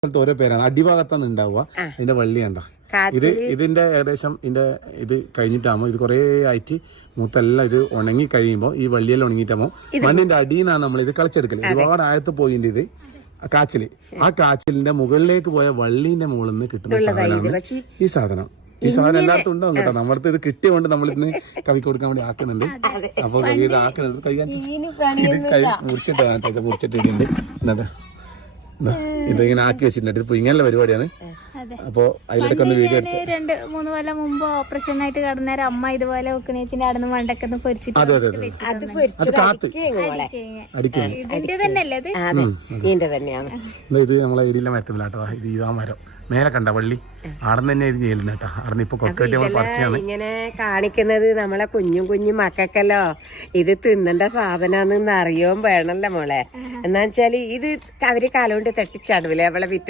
സ്ഥലത്ത് ഓരോ പേരാണ്. അടിഭാഗത്താണ് ഉണ്ടാവുക. ഇതിന്റെ വള്ളി കണ്ട ഇതിന്റെ ഏകദേശം ഇത് കഴിഞ്ഞിട്ടാകുമ്പോ ഇത് കുറെ ആയിട്ട് മൂത്തെല്ലാം ഇത് ഉണങ്ങി കഴിയുമ്പോ ഈ വള്ളിയെല്ലാം ഉണങ്ങിയിട്ടാകുമ്പോ മണ്ണിന്റെ അടിയിൽ നിന്നാണ് നമ്മൾ ഇത് കളിച്ചെടുക്കല്. ഒരുപാട് ആഴത്ത് പോയിന്റ് ഇത് കാച്ചില്. ആ കാച്ചിലിന്റെ മുകളിലേക്ക് പോയ വള്ളീന്റെ മുകളിൽ നിന്ന് കിട്ടുന്ന സാധനമാണ് ഈ സാധനം. ഈ സാധനം എല്ലായിടത്തും ഉണ്ടാവും കേട്ടോ. നമ്മളടുത്ത് ഇത് കിട്ടിയോണ്ട് നമ്മളിന്ന് കവി കൊടുക്കാൻ വേണ്ടി ആക്കുന്നുണ്ട്. അപ്പൊ കവി ഇത് ആക്കുന്നുണ്ട്. മുറിച്ചിട്ടുണ്ട് ഇതിങ്ങനെ ആക്കി വെച്ചിട്ടുണ്ട്. ഇപ്പൊ ഇങ്ങനെയുള്ള പരിപാടിയാണ്. അപ്പൊ അതിലൊക്കെ ഒന്ന് വീഡിയോ 2-3 കൊല്ലം മുമ്പ് ഓപ്പറേഷൻ ആയിട്ട് കടന്നേരം അമ്മ ഇതുപോലെ വെക്കണേച്ചിന്റെ അടുന്ന് മണ്ടൊക്കെ പൊരിച്ചിട്ട് ഇതിന്റെ തന്നെയല്ലേ ഇത് നമ്മളെ ഏരിയയിലെ മരത്തിലാട്ടോ. ഇത് ഇതാ മരം മേലെ കണ്ട വള്ളി ആടന്ന് തന്നെ ഇത് ചെയ്യുന്ന കേട്ടോ. ആടന്ന് ഇപ്പൊ കൊക്കട്ടി പറിച്ചാണ് ഇങ്ങനെ കാണിക്കുന്നത്. നമ്മളെ കുഞ്ഞു മക്കൾക്കല്ലോ ഇത് തിന്നണ്ട സാധനാന്ന് അറിയോം വേണല്ലോ മോളെ. എന്നാ വെച്ചാല് ഇത് അവര് കാലുകൊണ്ട് തട്ടിച്ചാടൂലേ അവളെ വിറ്റ്